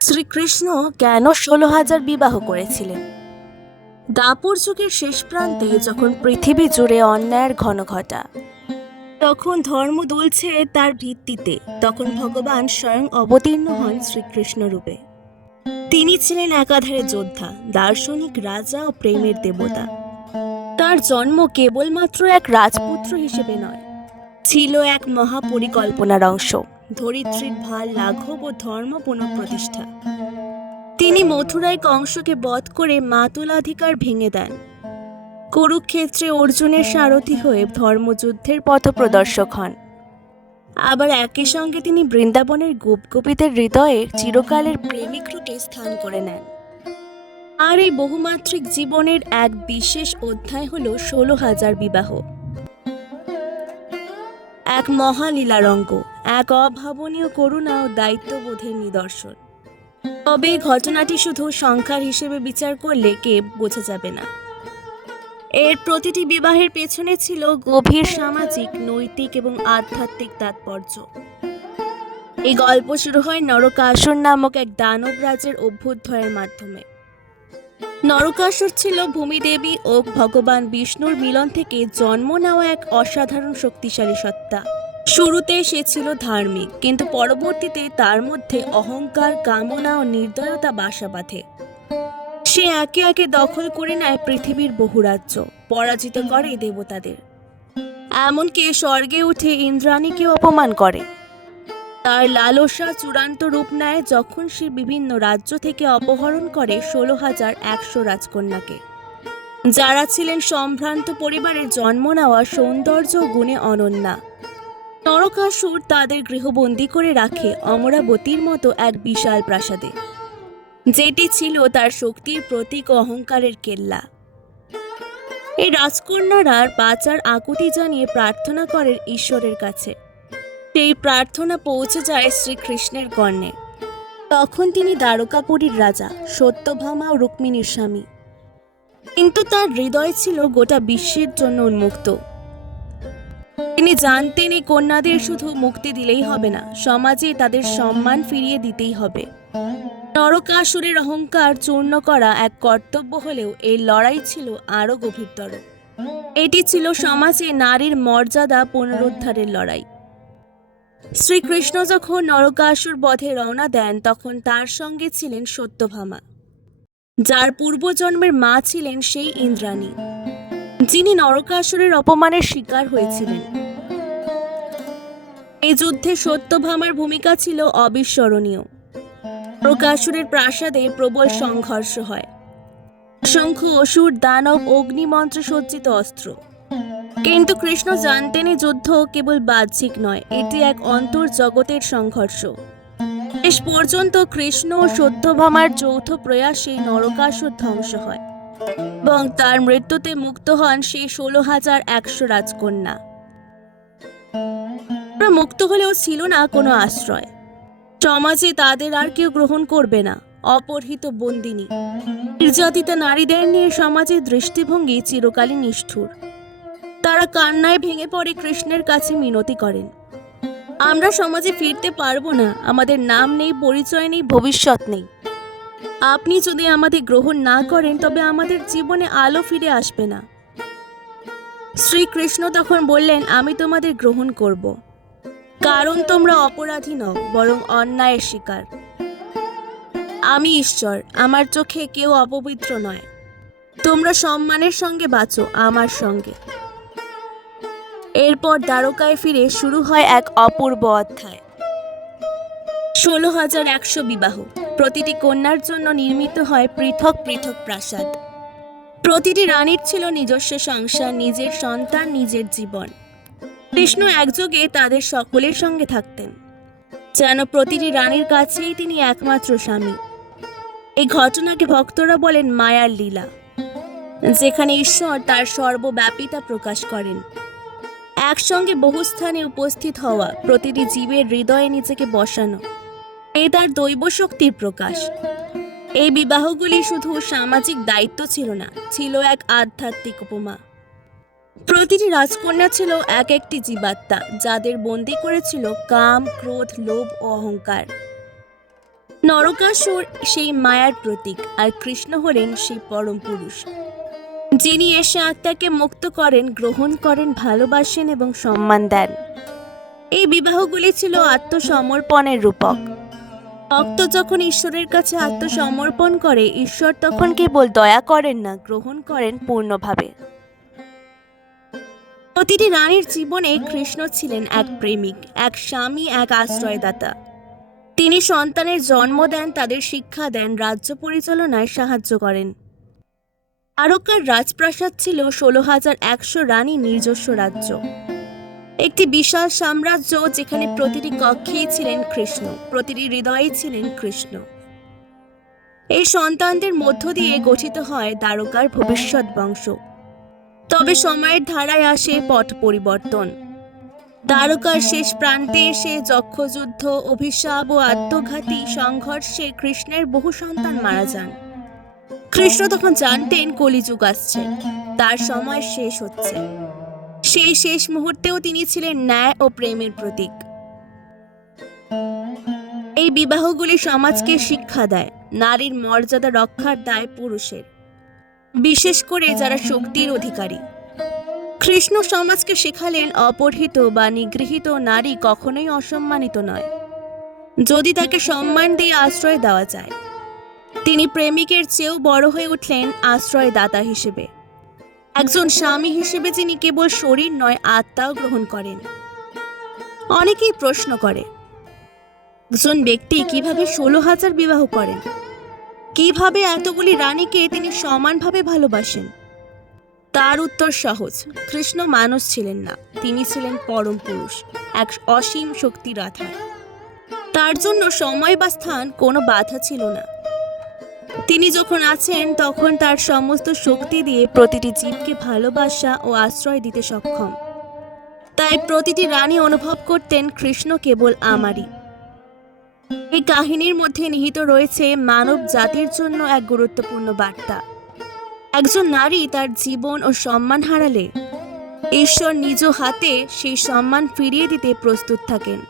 শ্রীকৃষ্ণ কেন ষোলো হাজার বিবাহ করেছিলেন? দাপর যুগের শেষ প্রান্তে যখন পৃথিবী জুড়ে অন্যায়ের ঘন ঘটা, তখন ধর্ম দুলছে তার ভিত্তিতে, তখন ভগবান স্বয়ং অবতীর্ণ হন শ্রীকৃষ্ণ রূপে। তিনি ছিলেন একাধারে যোদ্ধা, দার্শনিক, রাজা ও প্রেমের দেবতা। তার জন্ম কেবলমাত্র এক রাজপুত্র হিসেবে নয়, ছিল এক মহাপরিকল্পনার অংশ। ধরিত্রীর ভালো লাঘব ও ধর্ম পুনঃপ্রতিষ্ঠা তিনি মথুরায় কংসকে বধ করে মাতুলাধিকার ভেঙে দেন। কুরুক্ষেত্রে অর্জুনের সারথি হয়ে ধর্মযুদ্ধের পথপ্রদর্শক হন। আবার একই সঙ্গে তিনি বৃন্দাবনের গোপগোপীদের হৃদয়ে চিরকালের প্রেমিক রূপে স্থান করে নেন। আর এই বহুমাত্রিক জীবনের এক বিশেষ অধ্যায় হল ষোলো হাজার বিবাহ। এক মহালীলারঙ্গ। এক অভাবনীয় করুণা ও দায়িত্ববোধের নিদর্শন। তবে ঘটনাটি শুধু সংখ্যার হিসেবে বিচার করলে কে বোঝা যাবে না। এর প্রতিটি বিবাহের পেছনে ছিল গভীর সামাজিক, নৈতিক এবং আধ্যাত্মিক তাৎপর্য। এই গল্প শুরু হয় নরকাসুর নামক এক দানব রাজের অভ্যুদয়ের মাধ্যমে। নরকাসুর ছিল ভূমিদেবী ও ভগবান বিষ্ণুর মিলন থেকে জন্ম নেওয়া এক অসাধারণ শক্তিশালী সত্তা। শুরুতে সে ছিল ধার্মিক, কিন্তু পরবর্তীতে তার মধ্যে অহংকার, কামনা ও নির্দয়তা বাসা বাঁধে। সে একে একে দখল করে নেয় পৃথিবীর বহু রাজ্য, পরাজিত করে দেবতাদের। এমনকি স্বর্গে উঠে ইন্দ্রাণীকে অপমান করে। তার লালসা চূড়ান্ত রূপ নেয় যখন সে বিভিন্ন রাজ্য থেকে অপহরণ করে ষোলো হাজার একশো রাজকন্যাকে। যারা ছিলেন সম্ভ্রান্ত পরিবারের জন্ম নেওয়া সৌন্দর্য গুণে অনন্যা। নরকাসুর তাদের গৃহবন্দী করে রাখে অমরাবতীর মতো এক বিশাল প্রাসাদে, যেটি ছিল তার শক্তির প্রতীক অহংকারের কেল্লা। এই রাজকন্যারা বাঁচার আকুতি জানিয়ে প্রার্থনা করেন ঈশ্বরের কাছে। সেই প্রার্থনা পৌঁছে যায় শ্রীকৃষ্ণের কর্ণে। তখন তিনি দ্বারকাপুরীর রাজা সত্যভামা ও রুক্মিণীর স্বামী। কিন্তু তার হৃদয় ছিল গোটা বিশ্বের জন্য উন্মুক্ত। তিনি জানতেন এই কন্যাদের শুধু মুক্তি দিলেই হবে না, সমাজে তাদের সম্মান ফিরিয়ে দিতেই হবে। নরকাসুরের অহংকার চূর্ণ করা এক কর্তব্য হলেও এই লড়াই ছিল আরও গভীরতর। এটি ছিল সমাজে নারীর মর্যাদা পুনরুদ্ধারের লড়াই। শ্রীকৃষ্ণ যখন নরকাসুর বধে রওনা দেন, তখন তার সঙ্গে ছিলেন সত্যভামা। যার পূর্বজন্মের মা ছিলেন সেই ইন্দ্রাণী। যিনি নরকাসুরের অপমানের শিকার হয়েছিলেন। এই যুদ্ধে সত্যভামার ভূমিকা ছিল অবিস্মরণীয়। নরকাসুরের প্রাসাদে প্রবল সংঘর্ষ হয়। অসংখ্য অসুর, দানব, অগ্নিমন্ত্র সজ্জিত অস্ত্র। কিন্তু কৃষ্ণ জানতেন এই যুদ্ধ কেবল বাহ্যিক নয়, এটি এক অন্তর জগতের সংঘর্ষ। শেষ পর্যন্ত কৃষ্ণ ও সত্যভামার যৌথ প্রয়াসে নরকাসুর ধ্বংস হয়। এবং তার মৃত্যুতে মুক্ত হন সেই ষোলো হাজার একশো রাজকন্যা। মুক্ত হলেও ছিল না কোনো আশ্রয়। সমাজে তাদের আর কেউ গ্রহণ করবে না, অপহৃত বন্দিনী। নির্যাতিতা নারীদের নিয়ে সমাজের দৃষ্টিভঙ্গি চিরকালই নিষ্ঠুর। তারা কান্নায় ভেঙে পড়ে কৃষ্ণের কাছে মিনতি করেন। আমরা সমাজে ফিরতে পারব না, আমাদের নাম নেই, পরিচয় নেই, ভবিষ্যৎ নেই। আপনি যদি আমাদের গ্রহণ না করেন, তবে আমাদের জীবনে আলো ফিরে আসবে না। শ্রীকৃষ্ণ তখন বললেন, আমি তোমাদের গ্রহণ করব। কারণ তোমরা অপরাধী নও, বরং অন্যায়ের শিকার। আমি ঈশ্বর, আমার চোখে কেউ অপবিত্র নয়। তোমরা সম্মানের সঙ্গে বাঁচো, আমার সঙ্গে। এরপর দ্বারকায় ফিরে শুরু হয় এক অপূর্ব অধ্যায়। ষোলো হাজার একশো বিবাহ। প্রতিটি কন্যার জন্য নির্মিত হয় পৃথক পৃথক প্রাসাদ। প্রতিটি রানীর ছিল নিজস্ব সংসার, নিজের সন্তান, নিজের জীবন। কৃষ্ণ একযোগে তাদের সকলের সঙ্গে থাকতেন। যেন প্রতিটি রানীর কাছেই তিনি একমাত্র স্বামী। এই ঘটনাকে ভক্তরা বলেন মায়ার লীলা। যেখানে ঈশ্বর তার সর্বব্যাপিতা প্রকাশ করেন। একসঙ্গে বহু স্থানে উপস্থিত হওয়া প্রতিটি জীবের হৃদয়ে নিজেকে বসানো। এই তার দৈব শক্তির প্রকাশ। এই বিবাহগুলি শুধু সামাজিক দায়িত্ব ছিল না, ছিল এক আধ্যাত্মিক উপমা। প্রতিটি রাজকন্যা ছিল এক একটি জীবাত্মা, যাদের বন্দি করেছিল কাম, ক্রোধ, লোভ ও অহংকার। নরকাসুর সেই মায়ার প্রতীক, আর কৃষ্ণ হলেন সেই পরম পুরুষ। যিনি এসে আত্মাকে মুক্ত করেন, গ্রহণ করেন, ভালোবাসেন এবং সম্মান দেন। এই বিবাহগুলি ছিল আত্মসমর্পণের রূপক। ভক্ত যখন ঈশ্বরের কাছে আত্মসমর্পণ করে, ঈশ্বর তখন কেবল দয়া করেন না, গ্রহণ করেন পূর্ণভাবে। প্রতিটি রানীর জীবনে কৃষ্ণ ছিলেন এক প্রেমিক, এক স্বামী, এক আশ্রয়দাতা। তিনি সন্তানের জন্ম দেন, তাদের শিক্ষা দেন, রাজ্য পরিচালনায় সাহায্য করেন। আরকার রাজপ্রাসাদ ছিল ষোলো হাজার একশো রানী নিজস্ব রাজ্য। একটি বিশাল সাম্রাজ্য যেখানে প্রতিটি কক্ষেই ছিলেন কৃষ্ণ, প্রতিটি হৃদয়ে ছিলেন কৃষ্ণ। এই সন্তানদের মধ্য দিয়ে গঠিত হয় দ্বারকার ভবিষ্যৎ বংশ। তবে সময়ের ধারায় আসে পট পরিবর্তন। দ্বারকার শেষ প্রান্তে এসে যক্ষযুদ্ধ, অভিশাপ ও আত্মঘাতী সংঘর্ষে কৃষ্ণের বহু সন্তান মারা যান। কৃষ্ণ তখন জানতেন কলিযুগ আসছে, তার সময় শেষ হচ্ছে। সেই শেষ মুহূর্তেও তিনি ছিলেন ন্যায় ও প্রেমের প্রতীক। এই বিবাহগুলি সমাজকে শিক্ষা দেয়, নারীর মর্যাদা রক্ষার দায় পুরুষের। বিশেষ করে যারা শক্তির অধিকারী। কৃষ্ণ সমাজকে শেখালেন অপহৃত বা নিগৃহীত নারী কখনোই অসম্মানিত নয়। যদি তাকে সম্মান দিয়ে আশ্রয় দেওয়া যায়, তিনি প্রেমিকের চেয়েও বড় হয়ে উঠলেন আশ্রয়দাতা হিসেবে। একজন স্বামী হিসেবে যিনি কেবল শরীর নয়, আত্মাও গ্রহণ করেন। অনেকেই প্রশ্ন করে একজন ব্যক্তি কীভাবে ষোলো হাজার বিবাহ করেন? কীভাবে এতগুলি রানীকে তিনি সমানভাবে ভালোবাসেন? তার উত্তর সহজ, কৃষ্ণ মানুষ ছিলেন না, তিনি ছিলেন পরম পুরুষ, এক অসীম শক্তির আধার। তার জন্য সময় বা স্থান কোনো বাধা ছিল না। তিনি যখন আছেন, তখন তার সমস্ত শক্তি দিয়ে প্রতিটি জীবকে ভালোবাসা ও আশ্রয় দিতে সক্ষম। তাই প্রতিটি রানী অনুভব করতেন কৃষ্ণ কেবল আমারই। এই কাহিনীর মধ্যে নিহিত রয়েছে মানব জাতির জন্য এক গুরুত্বপূর্ণ বার্তা। একজন নারী তার জীবন ও সম্মান হারালে ঈশ্বর নিজ হাতে সেই সম্মান ফিরিয়ে দিতে প্রস্তুত থাকেন।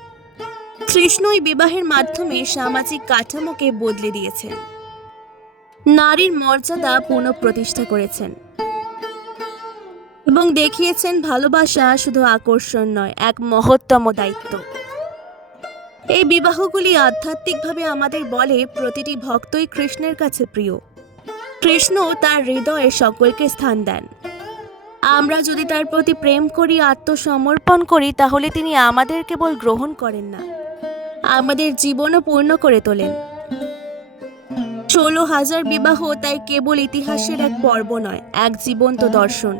কৃষ্ণই বিবাহের মাধ্যমে সামাজিক কাঠামোকে বদলে দিয়েছেন। নারীর মর্যাদা পুনঃপ্রতিষ্ঠা করেছেন। এবং দেখিয়েছেন ভালোবাসা শুধু আকর্ষণ নয়, এক মহত্তম দায়িত্ব। এই বিবাহগুলি আধ্যাত্মিকভাবে আমাদের বলে প্রতিটি ভক্তই কৃষ্ণের কাছে প্রিয়। কৃষ্ণ তার হৃদয়ে সকলকে স্থান দেন। আমরা যদি তার প্রতি প্রেম করি, আত্মসমর্পণ করি, তাহলে তিনি আমাদের কেবল গ্রহণ করেন না। আমাদের জীবনও পূর্ণ করে তোলেন। ষোলো হাজার বিবাহ তাই কেবল ইতিহাসের এক পর্ব নয়, এক জীবন্ত দর্শন।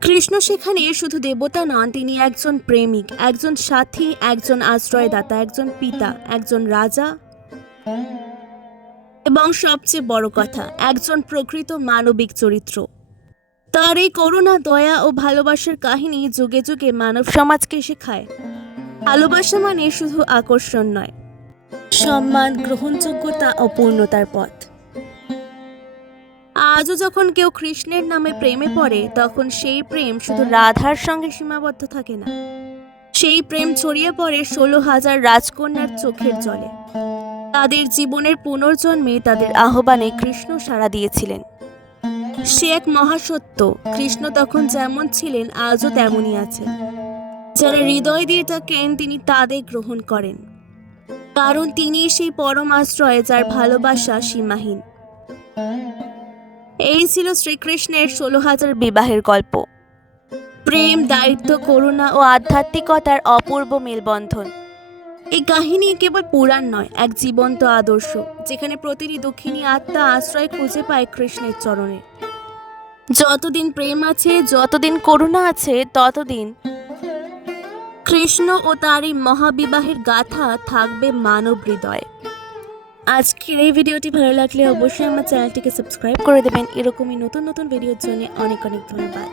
কৃষ্ণ সেখানে শুধু দেবতা নন, তিনি একজন প্রেমিক, একজন সাথী, একজন আশ্রয়দাতা, একজন পিতা, একজন রাজা। এবং সবচেয়ে বড় কথা, একজন প্রকৃত মানবিক চরিত্র। তার এই করুণা, দয়া ও ভালোবাসার কাহিনী যুগে যুগে মানব সমাজকে শেখায়। ভালোবাসা মানে শুধু আকর্ষণ নয় সম্মান, গ্রহণযোগ্যতা ও পূর্ণতার পথ। আজও যখন কেউ কৃষ্ণের নামে প্রেমে পড়ে, তখন সেই প্রেম শুধু রাধার সঙ্গে সীমাবদ্ধ থাকে না। সেই প্রেম ছড়িয়ে পড়ে ষোলো হাজার রাজকন্যার চোখের জলে। তাদের জীবনের পুনর্জন্মে তাদের আহ্বানে কৃষ্ণ সাড়া দিয়েছিলেন। সে এক মহাসত্য, কৃষ্ণ তখন যেমন ছিলেন, আজও তেমনই আছে যারা হৃদয় দিয়ে থাকেন তিনি তাদের গ্রহণ করেন। কারণ তিনি সেই পরম আশ্রয় যার ভালোবাসা সীমাহীন। এই ছিল শ্রীকৃষ্ণের ষোলো হাজার বিবাহের গল্প। প্রেম, দায়িত্ব, করুণা ও আধ্যাত্মিকতার অপূর্ব মেলবন্ধন। এই কাহিনী কেবল পুরাণ নয়, এক জীবন্ত আদর্শ, যেখানে প্রতিটি দুঃখিনী আত্মা আশ্রয় খুঁজে পায় কৃষ্ণের চরণে। যতদিন প্রেম আছে, যতদিন করুণা আছে, ততদিন কৃষ্ণ ও তার এই মহাবিবাহের গাথা থাকবে মানব হৃদয়ে। আজকের এই ভিডিওটি ভালো লাগলে অবশ্যই আমার চ্যানেলটিকে সাবস্ক্রাইব করে দেবেন। এরকমই নতুন নতুন ভিডিওর জন্য অনেক অনেক ধন্যবাদ।